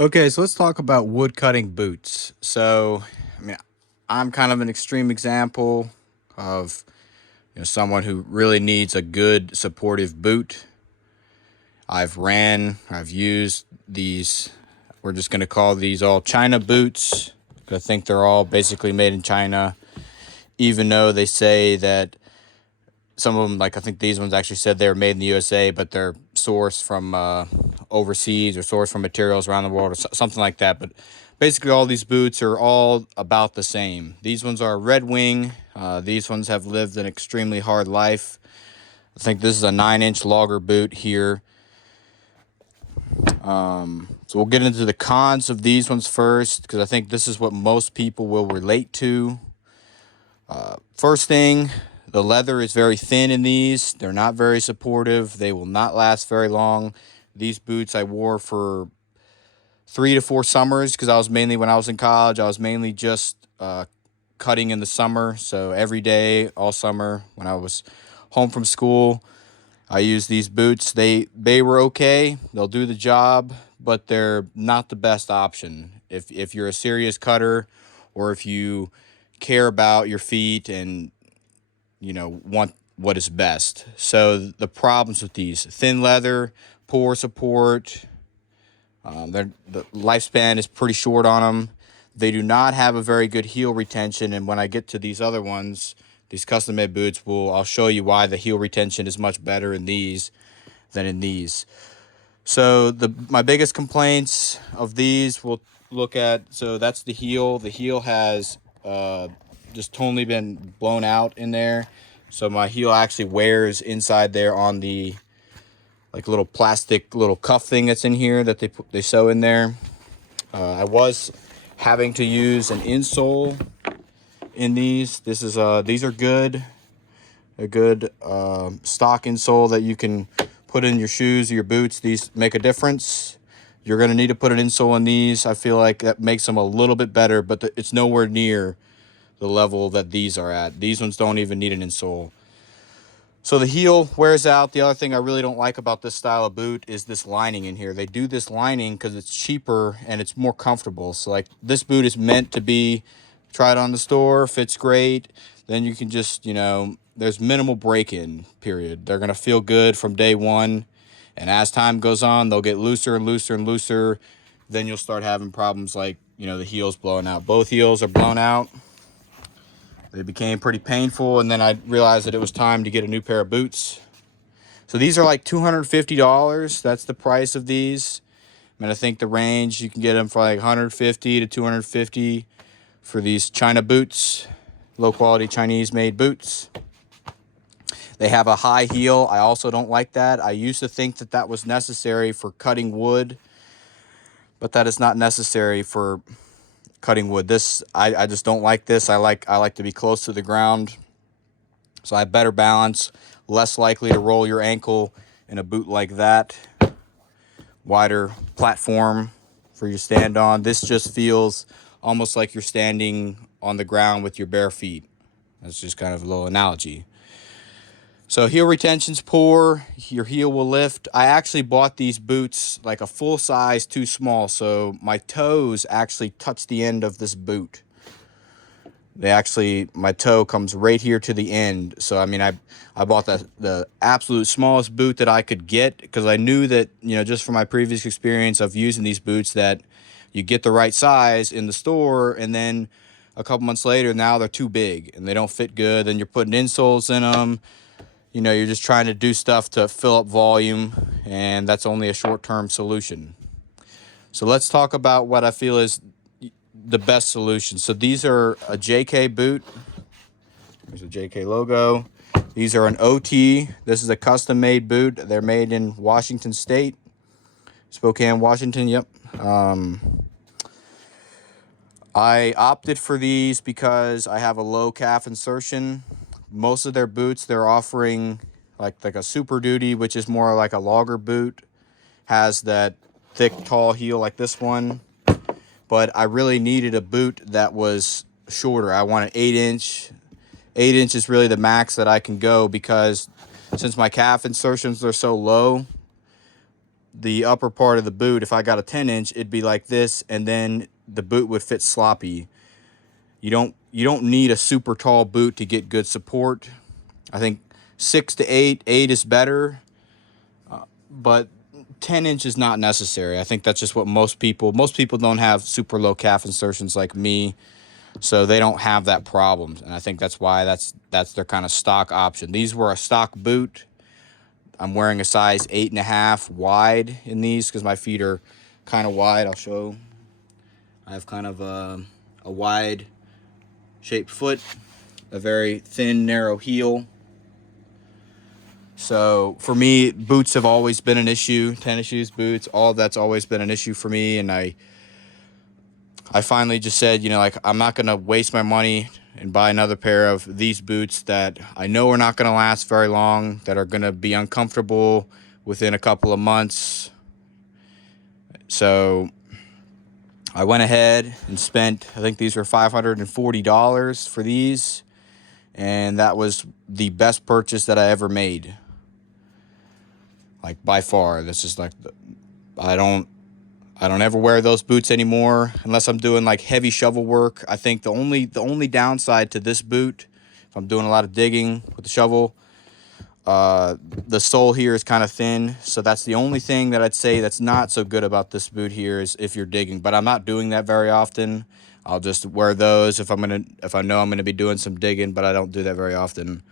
Okay, so let's talk about wood cutting boots. I'm kind of an extreme example of someone who really needs a good supportive boot. I've used these. We're just going to call these all China boots. I think they're all basically made in China, even though they say that some of them, like I think these ones actually said they were made in the USA, but they're sourced from overseas or sourced from materials around the world or something like that. But basically, all these boots are all about the same. These ones are Red Wing. These ones have lived an extremely hard life. I think this is a 9-inch logger boot here. So we'll get into the cons of these ones first, because I think this is what most people will relate to. First thing, the leather is very thin in these. They're not very supportive. They will not last very long. These boots I wore for 3 to 4 summers, because when I was in college, I was mainly just cutting in the summer. So every day, all summer, when I was home from school, I used these boots. They were okay. They'll do the job, but they're not the best option. If you're a serious cutter, or if you care about your feet and want what is best. So the problems with these: thin leather, poor support. The lifespan is pretty short on them. They do not have a very good heel retention, and when I get to these other ones, these custom made boots, I'll show you why the heel retention is much better in these than in these. So my biggest complaints of these we'll look at. So that's the heel. The heel has just totally been blown out in there. So my heel actually wears inside there on the little plastic little cuff thing that's in here that they sew in there. I was having to use an insole in these. These are good. A good stock insole that you can put in your shoes or your boots. These make a difference. You're going to need to put an insole in these. I feel like that makes them a little bit better, but it's nowhere near the level that these are at. These ones don't even need an insole. So the heel wears out. The other thing I really don't like about this style of boot is this lining in here. They do this lining because it's cheaper and it's more comfortable. So like this boot is meant to be tried on the store, fits great. Then you can just, there's minimal break-in period. They're going to feel good from day one. And as time goes on, they'll get looser and looser and looser. Then you'll start having problems like, the heels blowing out. Both heels are blown out. They became pretty painful, and then I realized that it was time to get a new pair of boots. So these are like $250. That's the price of these. I think the range, you can get them for like 150 to 250 for these China boots, low quality Chinese made boots. They have a high heel. I also don't like that. I used to think that that was necessary for cutting wood, but that is not necessary for cutting wood. I just don't like this. I like to be close to the ground, so I have better balance, less likely to roll your ankle in a boot like that. Wider platform for you to stand on. This just feels almost like you're standing on the ground with your bare feet. That's just kind of a little analogy. So heel retention's poor. Your heel will lift. I actually bought these boots like a full size too small, so my toes actually touch the end of this boot. My toe comes right here to the end. So I bought the absolute smallest boot that I could get, because I knew that, just from my previous experience of using these boots, that you get the right size in the store, and then a couple months later, now they're too big and they don't fit good. Then you're putting insoles in them. You're just trying to do stuff to fill up volume, and that's only a short-term solution. So let's talk about what I feel is the best solution. So these are a JK boot. There's a JK logo. These are an OT. This is a custom-made boot. They're made in Washington State, Spokane, Washington. Yep. I opted for these because I have a low calf insertion. Most of their boots, they're offering like a Super Duty, which is more like a logger boot, has that thick, tall heel like this one. But I really needed a boot that was shorter. I want an 8-inch. 8-inch is really the max that I can go, because since my calf insertions are so low, the upper part of the boot, if I got a 10-inch, it'd be like this, and then the boot would fit sloppy. You don't need a super tall boot to get good support. I think 6 to 8, 8 is better, but 10-inch is not necessary. I think that's just what most people don't have super low calf insertions like me, so they don't have that problem. And I think that's why that's their kind of stock option. These were a stock boot. I'm wearing a size 8.5 wide in these because my feet are kind of wide. I'll show. I have kind of a wide shaped foot, a very thin, narrow heel. So for me, boots have always been an issue. Tennis shoes, boots, all of that's always been an issue for me. And I finally just said, you know, like, I'm not going to waste my money and buy another pair of these boots that I know are not going to last very long, that are going to be uncomfortable within a couple of months. So I went ahead and spent, I think these were $540 for these, and that was the best purchase that I ever made. Like, by far. This is like, I don't ever wear those boots anymore unless I'm doing like heavy shovel work. I think the only downside to this boot, if I'm doing a lot of digging with the shovel, the sole here is kind of thin, so that's the only thing that I'd say that's not so good about this boot here, is if you're digging. But I'm not doing that very often. I'll just wear those if I know I'm gonna be doing some digging, but I don't do that very often.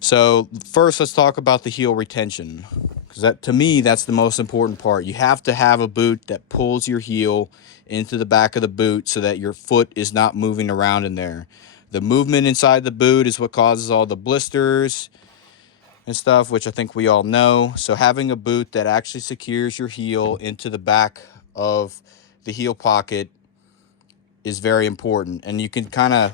So first, let's talk about the heel retention, because that, to me, that's the most important part. You have to have a boot that pulls your heel into the back of the boot so that your foot is not moving around in there. The movement inside the boot is what causes all the blisters and stuff, which I think we all know. So having a boot that actually secures your heel into the back of the heel pocket is very important. And you can kind of,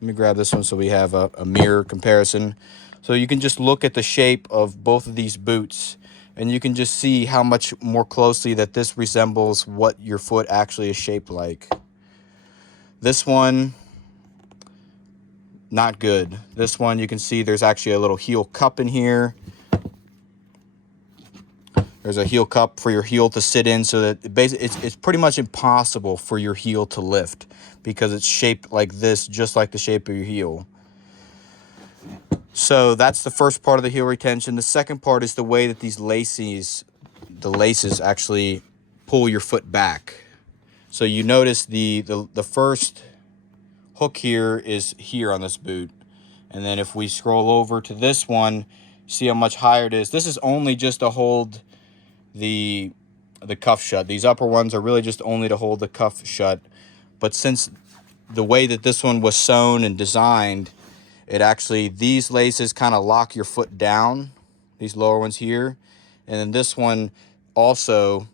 let me grab this one so we have a mirror comparison. So you can just look at the shape of both of these boots, and you can just see how much more closely that this resembles what your foot actually is shaped like. This one, not good. This one, you can see there's actually a little heel cup in here. There's a heel cup for your heel to sit in, so that it's pretty much impossible for your heel to lift because it's shaped like this, just like the shape of your heel. So that's the first part of the heel retention. The second part is the way that these laces actually pull your foot back. So you notice the first hook here is here on this boot. And then if we scroll over to this one, see how much higher it is. This is only just to hold the cuff shut. These upper ones are really just only to hold the cuff shut. But since the way that this one was sewn and designed, it actually, these laces kind of lock your foot down, these lower ones here. And then this one also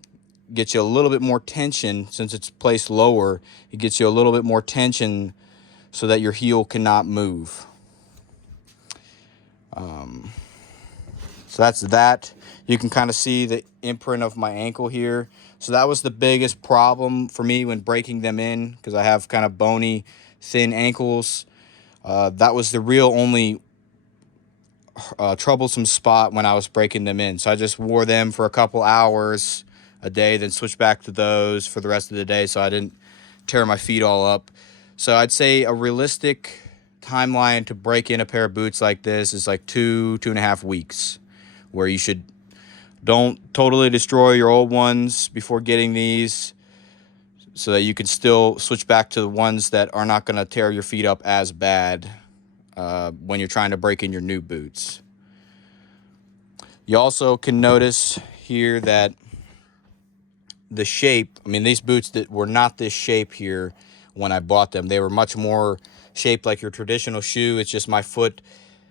gets you a little bit more tension. Since it's placed lower, it gets you a little bit more tension so that your heel cannot move. So that's that. You can kind of see the imprint of my ankle here. So that was the biggest problem for me when breaking them in, because I have kind of bony, thin ankles. That was the real only troublesome spot when I was breaking them in. So I just wore them for a couple hours a day, then switched back to those for the rest of the day so I didn't tear my feet all up. So I'd say a realistic timeline to break in a pair of boots like this is like 2.5 weeks, where you don't totally destroy your old ones before getting these, so that you can still switch back to the ones that are not going to tear your feet up as bad when you're trying to break in your new boots. You also can notice here that the shape, I mean, these boots that were not this shape here when I bought them, they were much more shaped like your traditional shoe. It's just my foot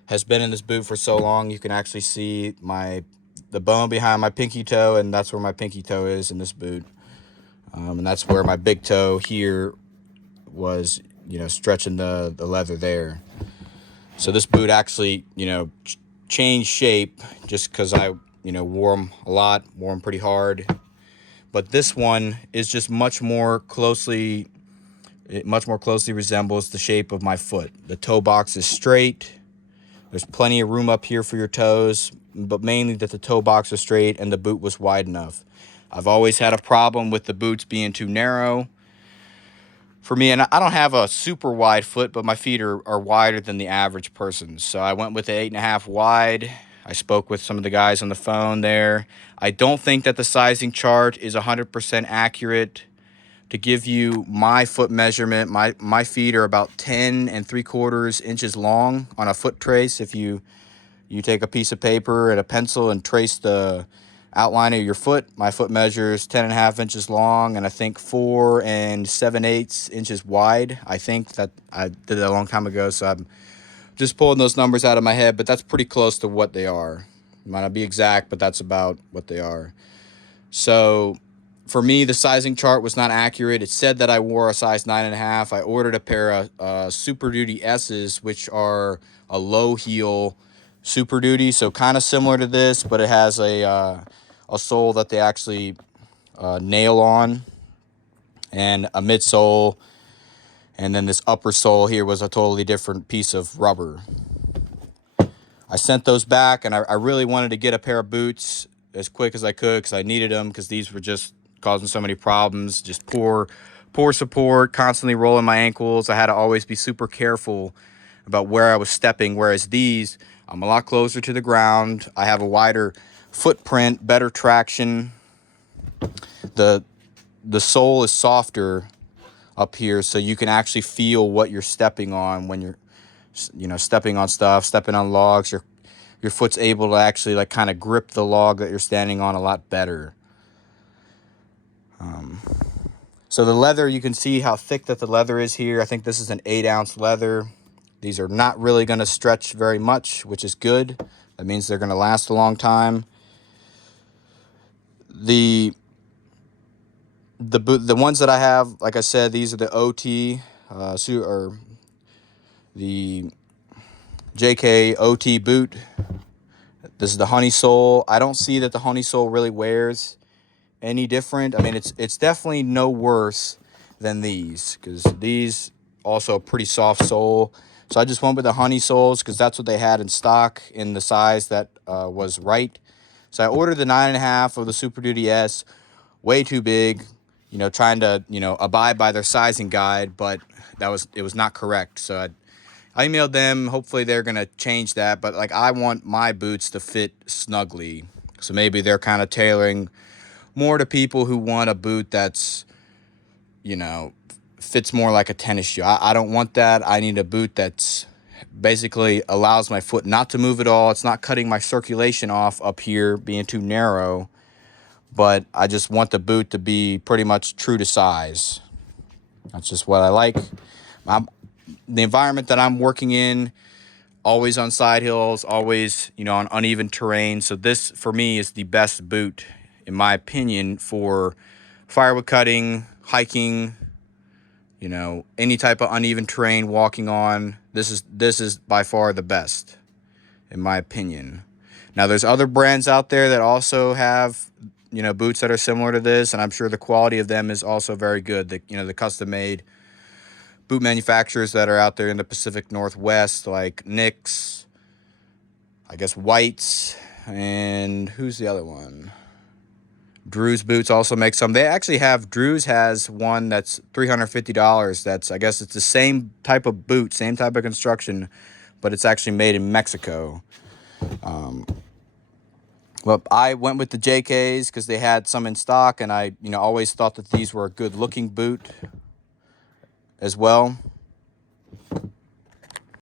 has been in this boot for so long, you can actually see the bone behind my pinky toe, and that's where my pinky toe is in this boot. And that's where my big toe here was, stretching the leather there. So this boot actually, changed shape just because I, wore them a lot, wore them pretty hard. But this one is just much more closely resembles the shape of my foot. The toe box is straight. There's plenty of room up here for your toes. but mainly that the toe box was straight and the boot was wide enough. I've always had a problem with the boots being too narrow for me, and I don't have a super wide foot, but my feet are wider than the average person. So I went with the 8.5 wide. I spoke with some of the guys on the phone there. I don't think that the sizing chart is 100% accurate. To give you my foot measurement, my feet are about 10 3/4 inches long on a foot trace. If you take a piece of paper and a pencil and trace the outline of your foot, my foot measures 10.5 inches long, and I think 4 7/8 inches wide. I think that I did that a long time ago, so I'm just pulling those numbers out of my head, but that's pretty close to what they are. Might not be exact, but that's about what they are. So for me, the sizing chart was not accurate. It said that I wore a size 9.5. I ordered a pair of Super Duty S's, which are a low heel Super Duty, so kind of similar to this, but it has a sole that they actually nail on, and a midsole, and then this upper sole here was a totally different piece of rubber. I sent those back, and I really wanted to get a pair of boots as quick as I could because I needed them, because these were just causing so many problems. Just poor support, constantly rolling my ankles. I had to always be super careful about where I was stepping, whereas these, I'm a lot closer to the ground. I have a wider footprint, better traction. The sole is softer up here, so you can actually feel what you're stepping on when you're, stepping on stuff, stepping on logs. Your foot's able to actually like kind of grip the log that you're standing on a lot better. So the leather, you can see how thick that the leather is here. I think this is an 8-ounce leather. These are not really going to stretch very much, which is good. That means they're going to last a long time. The ones that I have, like I said, these are the OT, or the JK OT boot. This is the honey sole. I don't see that the honey sole really wears any different. I mean, it's definitely no worse than these, because these also a pretty soft sole. So I just went with the honey soles because that's what they had in stock in the size that was right. So I ordered the 9.5 of the Super Duty S, way too big, trying to, abide by their sizing guide, but it was not correct. So I emailed them. Hopefully they're going to change that, but like I want my boots to fit snugly. So maybe they're kind of tailoring more to people who want a boot that's, fits more like a tennis shoe. I don't want that. I need a boot that's basically allows my foot not to move at all. It's not cutting my circulation off up here, being too narrow, but I just want the boot to be pretty much true to size. That's just what I like. The environment that I'm working in, always on side hills, always, on uneven terrain. So this, for me, is the best boot, in my opinion, for firewood cutting, hiking, any type of uneven terrain, walking on. This is by far the best, in my opinion. Now, there's other brands out there that also have, boots that are similar to this, and I'm sure the quality of them is also very good. The custom-made boot manufacturers that are out there in the Pacific Northwest, like Nick's, I guess White's, and who's the other one? Drew's Boots also makes some. They actually have, Drew's has one that's $350. That's, I guess it's the same type of boot, same type of construction, but it's actually made in Mexico. Well, I went with the JKs because they had some in stock, and I, always thought that these were a good looking boot as well.